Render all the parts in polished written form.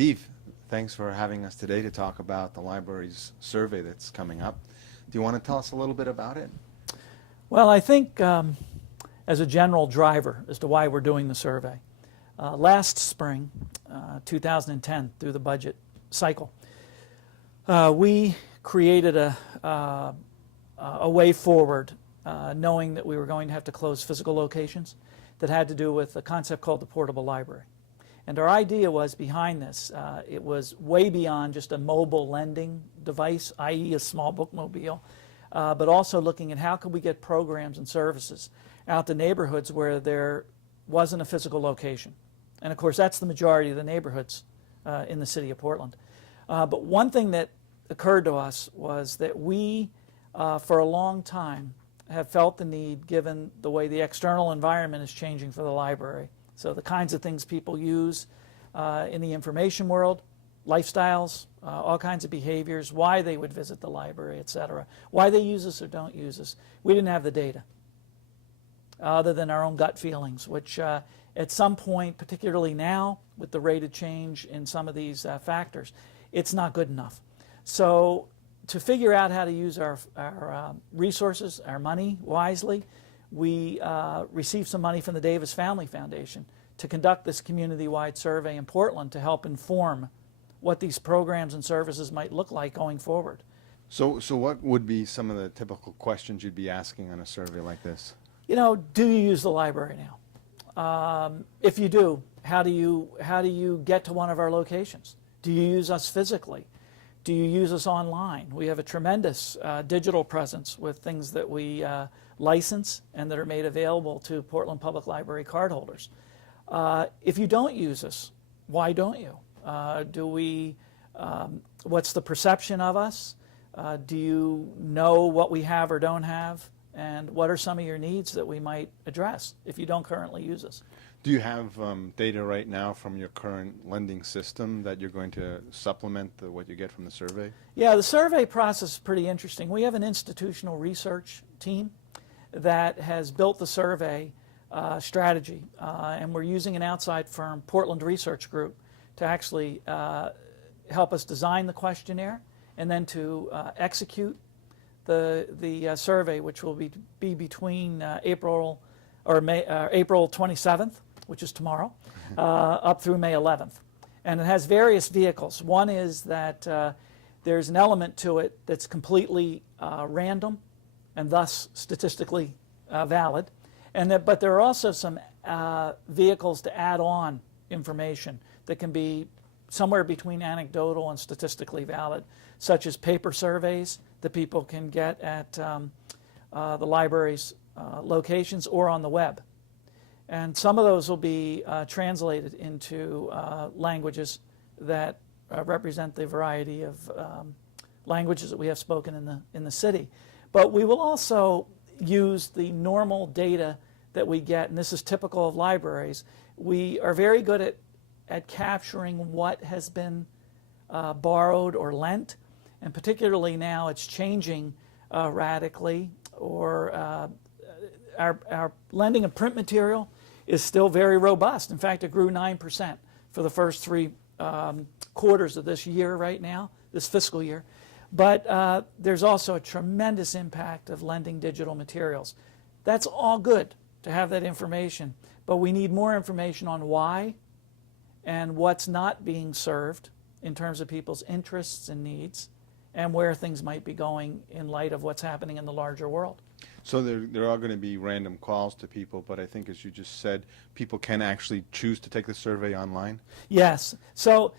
Steve, thanks for having us today to talk about the library's survey that's coming up. Do you want to tell us a little bit about it? Well, I think as a general driver as to why we're doing the survey, last spring, 2010, through the budget cycle, we created a way forward, knowing that we were going to have to close physical locations that had to do with a concept called the portable library. And our idea was behind this, it was way beyond just a mobile lending device, i.e. a small bookmobile, but also looking at how could we get programs and services out to neighborhoods where there wasn't a physical location. And of course that's the majority of the neighborhoods in the city of Portland. But one thing that occurred to us was that we, for a long time, have felt the need, given the way the external environment is changing for the library. So the kinds of things people use in the information world, lifestyles, all kinds of behaviors, why they would visit the library, etc., why they use us or don't use us. We didn't have the data other than our own gut feelings, which at some point, particularly now with the rate of change in some of these factors, it's not good enough. So to figure out how to use our resources, our money wisely, we received some money from the Davis Family Foundation to conduct this community-wide survey in Portland to help inform what these programs and services might look like going forward. So what would be some of the typical questions you'd be asking on a survey like this? You know, do you use the library now? If you do, how do you get to one of our locations? Do you use us physically? Do you use us online? We have a tremendous digital presence with things that we license and that are made available to Portland Public Library cardholders. If you don't use us, why don't you? What's the perception of us? Do you know what we have or don't have? And what are some of your needs that we might address if you don't currently use us? Do you have data right now from your current lending system that you're going to supplement what you get from the survey? Yeah, the survey process is pretty interesting. We have an institutional research team that has built the survey strategy, and we're using an outside firm, Portland Research Group, to actually help us design the questionnaire and then to execute the survey, which will be between April 27th, which is tomorrow, up through May 11th. And it has various vehicles. One is that there's an element to it that's completely random and thus statistically valid. But there are also some vehicles to add on information that can be somewhere between anecdotal and statistically valid, such as paper surveys that people can get at the library's locations or on the web. And some of those will be translated into languages that represent the variety of languages that we have spoken in the city. But we will also use the normal data that we get, and this is typical of libraries. We are very good at capturing what has been borrowed or lent, and particularly now it's changing radically, or our lending of print material is still very robust. In fact, it grew 9% for the first three quarters of this year right now, this fiscal year. But there's also a tremendous impact of lending digital materials. That's all good to have that information, but we need more information on why and what's not being served in terms of people's interests and needs, and where things might be going in light of what's happening in the larger world. So there are going to be random calls to people, but I think, as you just said, people can actually choose to take the survey online? Yes. So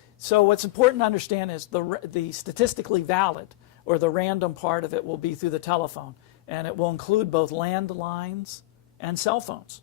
what's important to understand is the statistically valid, or the random part of it, will be through the telephone, and it will include both landlines and cell phones,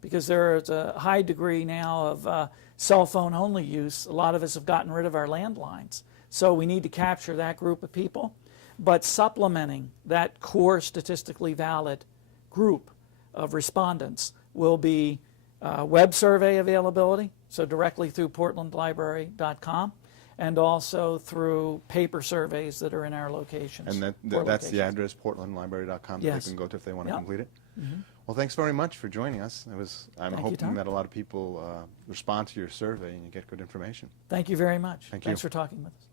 because there is a high degree now of cell phone only use. A lot of us have gotten rid of our landlines, so we need to capture that group of people. But supplementing that core statistically valid group of respondents will be web survey availability, so directly through portlandlibrary.com, and also through paper surveys that are in our locations. And that's the address, portlandlibrary.com, that yes. they can go to if they want to complete it? Mm-hmm. Well, thanks very much for joining us. I'm Thank you, hoping Tom. that a lot of people respond to your survey and you get good information. Thank you very much. Thank you. Thanks for talking with us.